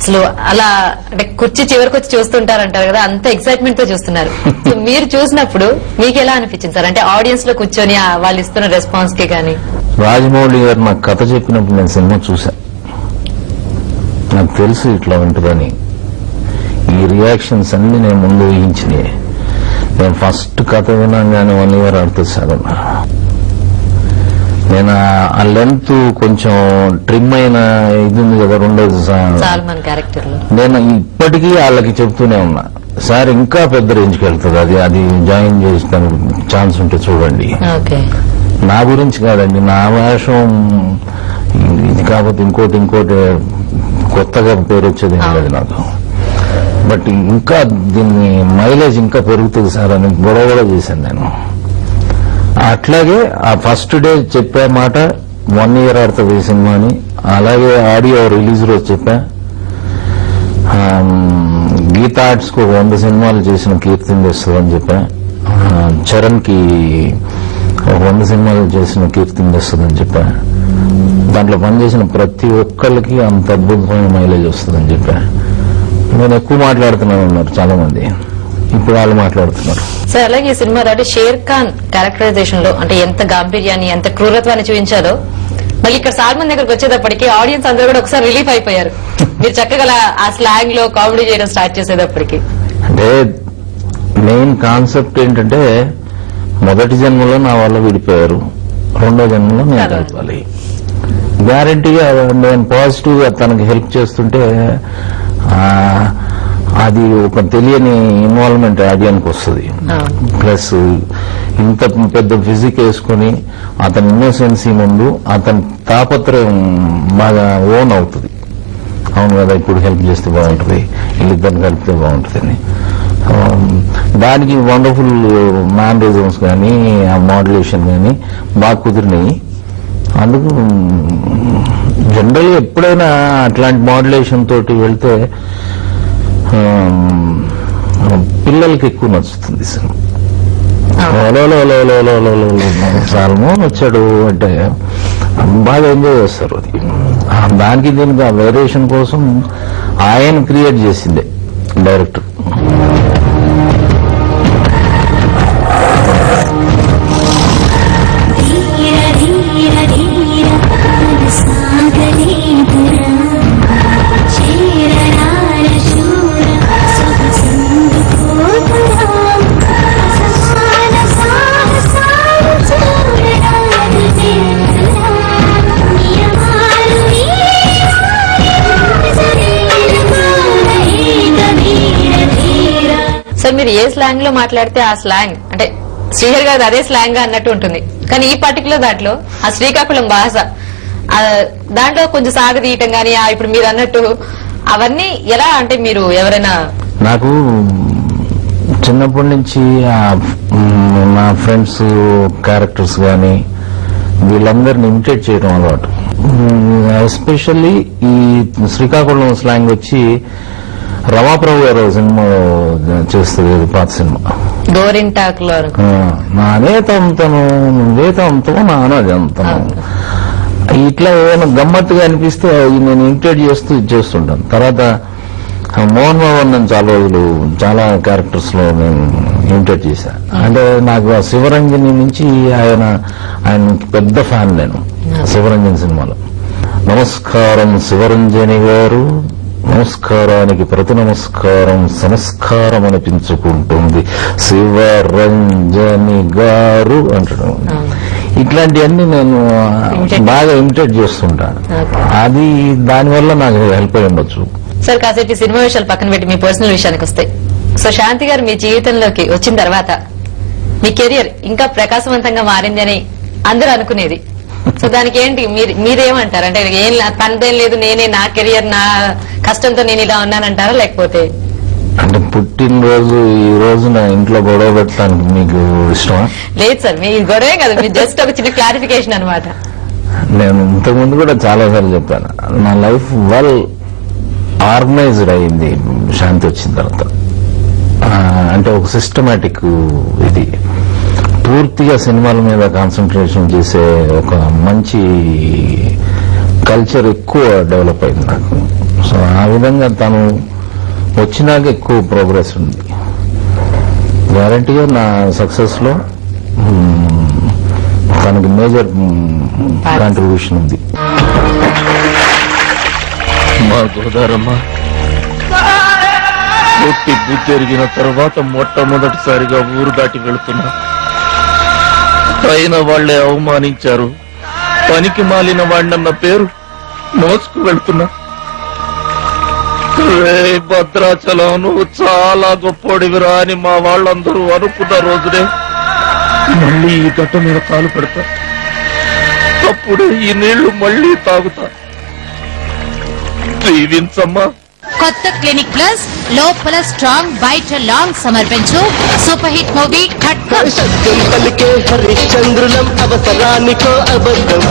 అసలు అలా అంటే కుర్చీ చివరికి వచ్చి చూస్తుంటారంటారు కదా, అంత ఎక్సైట్మెంట్ తో చూస్తున్నారు. సో మీరు చూసినప్పుడు మీకు ఎలా అనిపించింది సార్? అంటే ఆడియన్స్ లో కూర్చొని వాళ్ళు ఇస్తున్న రెస్పాన్స్ కి కానీ. రాజమౌళి గారు నాకు కథ చెప్పినప్పుడు నేను సినిమా చూసా, నాకు తెలుసు ఇట్లా ఉంటుందని. ఈ రియాక్షన్స్ అన్ని నేను ముందు ఊహించినాయి. నేను ఫస్ట్ కథ వినగానే 1 year ఆడుతుంది సార్. నేను ఆ లెంత్ కొంచెం ట్రిమ్ అయిన ఇది ఉంది కదా రెండోది సాల్మన్ క్యారెక్టర్, నేను ఇప్పటికీ వాళ్ళకి చెప్తూనే ఉన్నా, సార్ ఇంకా పెద్ద రేంజ్కి వెళ్తుంది, అది జాయిన్ చేస్తాను ఛాన్స్ ఉంటే చూడండి. నా గురించి కాదండి, నా వేషం ఇది కాకపోతే ఇంకోటి కొత్తగా పేరు వచ్చేది ఏం లేదు నాకు. బట్ ఇంకా దీన్ని మైలేజ్ ఇంకా పెరుగుతుంది సార్ అని గొడవ చేశాను నేను. అట్లాగే ఆ ఫస్ట్ డే చెప్పే మాట 1 year ఆడుతుంది ఈ సినిమా అని. అలాగే ఆడియో రిలీజ్ రోజు చెప్పా. గీతా ఆర్ట్స్ కు 100 సినిమాలు చేసిన కీర్తిని తెస్తుందని చెప్పా. చరణ్ కి 100 సినిమాలు చేసిన కీర్తిని తెస్తుందని చెప్పా. దాంట్లో పనిచేసిన ప్రతి ఒక్కరికి అంత అద్భుతమైన మైలేజ్ వస్తుందని చెప్పా. నేను ఎక్కువ మాట్లాడుతున్నాను అన్నారు చాలా మంది, ఇప్పుడు వాళ్ళు మాట్లాడుతున్నారు. సార్ అలాగే ఈ సినిమా అంటే షేర్ ఖాన్ క్యారెక్టరైజేషన్ లో అంటే ఎంత గాంభీర్యాన్ని ఎంత క్రూరత్వాన్ని చూపించాలో, మళ్ళీ ఇక్కడ సాల్మన్ దగ్గరకు వచ్చేటప్పటికి ఆడియన్స్ అందరూ కూడా ఒకసారి రిలీఫ్ అయిపోయారు. మీరు చక్కగా ఆ స్లాంగ్ లో కామెడీ చేయడం స్టార్ట్ చేసేటప్పటికి. అంటే మెయిన్ కాన్సెప్ట్ ఏంటంటే, మొదటి జన్మలో నా వల్ల విడిపోయారు, రెండో జన్మలో నేను కలపాలి. గ్యారంటీగా నేను పాజిటివ్ గా తనకి హెల్ప్ చేస్తుంటే అది ఒక తెలియని ఇన్వాల్వ్మెంట్ ఆడియన్కి వస్తుంది. ప్లస్ ఇంత పెద్ద ఫిజిక్ వేసుకుని అతని ఇన్నోసెన్సీ ముందు అతని తాపత్రయం బాగా ఓన్ అవుతుంది. అవును కదా, ఇప్పుడు హెల్ప్ చేస్తే బాగుంటుంది, వీళ్ళిద్దరిని కలిపితే బాగుంటుంది అని. దానికి వండర్ఫుల్ మ్యానరిజమ్స్ కానీ ఆ మోడ్యులేషన్ కానీ బాగా కుదిరినాయి. అందుకు జనరల్గా ఎప్పుడైనా అట్లాంటి మోడ్యులేషన్ తోటి వెళ్తే పిల్లలకి ఎక్కువ నచ్చుతుంది సినిమా. సాల్మోన్ వచ్చాడు అంటే బాగా ఎంజాయ్ చేస్తారు. అది దానికి దీనికి ఆ వేరియేషన్ కోసం ఆయన క్రియేట్ చేసిందే డైరెక్టర్. సార్ మీరు ఏ స్లాంగ్ లో మాట్లాడితే ఆ స్లాంగ్ అంటే శ్రీహరి గారు అదే స్లాంగ్ గా అన్నట్టు ఉంటుంది. కానీ ఈ పర్టికులర్ దాంట్లో ఆ శ్రీకాకుళం భాష దాంట్లో కొంచెం సాగదీయటం గానీ ఇప్పుడు మీరు అన్నట్టు అవన్నీ ఎలా అంటే మీరు ఎవరైనా, నాకు చిన్నప్పటి నుంచి నా ఫ్రెండ్స్ క్యారెక్టర్స్ కానీ వీళ్ళందరిని ఇమిటేట్ చేయడం అలవాటు. ఎస్పెషల్లీ ఈ శ్రీకాకుళం స్లాంగ్ వచ్చి రమాప్రభు గారు సినిమా చేస్తుంది, పాత సినిమా గోరింటాకులో నానే తంతను నువ్వే తంతము నానే అంతను, ఇట్లా ఏమైనా గమ్మత్తుగా అనిపిస్తే నేను ఇమిటేట్ చేస్తుంటాను. తర్వాత మోహన్ బాబు నేను చాలా రోజులు చాలా క్యారెక్టర్స్ లో నేను ఇమిటేట్ చేశాను. అంటే నాకు ఆ శివరంజని నుంచి ఆయనకి పెద్ద ఫ్యాన్ నేను. శివరంజని సినిమాలో నమస్కారం శివరంజని గారు, నమస్కారానికి ప్రతి నమస్కారం సంస్కారం అనిపించుకుంటుంది శివరంజని గారు అంటాడు. ఇట్లాంటివన్నీ నేను బాగా ఇమిటేట్ చేస్తుంటాను. అది దానివల్ల నాకు హెల్ప్ అయి ఉండొచ్చు. సార్ కాసేపు సినిమా విషయాలు పక్కన పెట్టి మీ పర్సనల్ విషయానికి వస్తే, సో శాంతి గారు మీ జీవితంలోకి వచ్చిన తర్వాత మీ కెరియర్ ఇంకా ప్రకాశవంతంగా మారింది అని అందరూ అనుకునేది. సో దానికి ఏంటి మీరేమంటారు? అంటే ఏం తనదేం లేదు, నేనే నా కెరియర్ నా కష్టంతో నేను ఇలా ఉన్నానంటారా, లేకపోతే అంటే పుట్టినరోజు ఈ రోజు నా ఇంట్లో గొడవ పెట్టడానికి మీకు ఇష్టమా? లేదు సార్, మీ గొడవే కదా, మీరు జస్ట్ ఒక చిన్న క్లారిఫికేషన్ అనమాట. నేను ఇంతకుముందు కూడా చాలా సార్లు చెప్పాను, నా లైఫ్ వెల్ ఆర్గనైజ్డ్ అయింది శాంతి వచ్చిన తర్వాత. అంటే ఒక సిస్టమేటిక్ ఇది పూర్తిగా సినిమాల మీద కాన్సన్ట్రేషన్ చేసే ఒక మంచి కల్చర్ ఎక్కువ డెవలప్ అయింది నాకు. సో ఆ విధంగా తను వచ్చినాక ఎక్కువ ప్రోగ్రెస్ ఉంది. గ్యారంటీగా నా సక్సెస్ లో తనకి మేజర్ కాంట్రిబ్యూషన్ ఉంది. మా గోదారమ్మ పుట్టి బుద్ధి జరిగిన తర్వాత మొట్టమొదటిసారిగా ఊరు దాటి వెళుతున్నా. పైన వాళ్లే అవమానించారు, పనికి మాలిన వాడినన్న పేరు మోసుకు వెళ్తున్నా. భద్రాచలం నువ్వు చాలా గొప్పోడివిరా అని మా వాళ్ళందరూ అనుకున్న రోజునే మళ్ళీ ఈ గట్ట మీద కాలు పెడతా. అప్పుడే ఈ నీళ్లు మళ్ళీ తాగుతా. జీవించమ్మా. కొత్త క్లినిక్ ప్లస్ లోపల స్ట్రాంగ్ బయట లాంగ్ సమర్పించు సూపర్ హిట్ మూవీ ఖట్కా. సత్యం పలికే హరిశ్చంద్రులం అవసరానికో అబద్ధం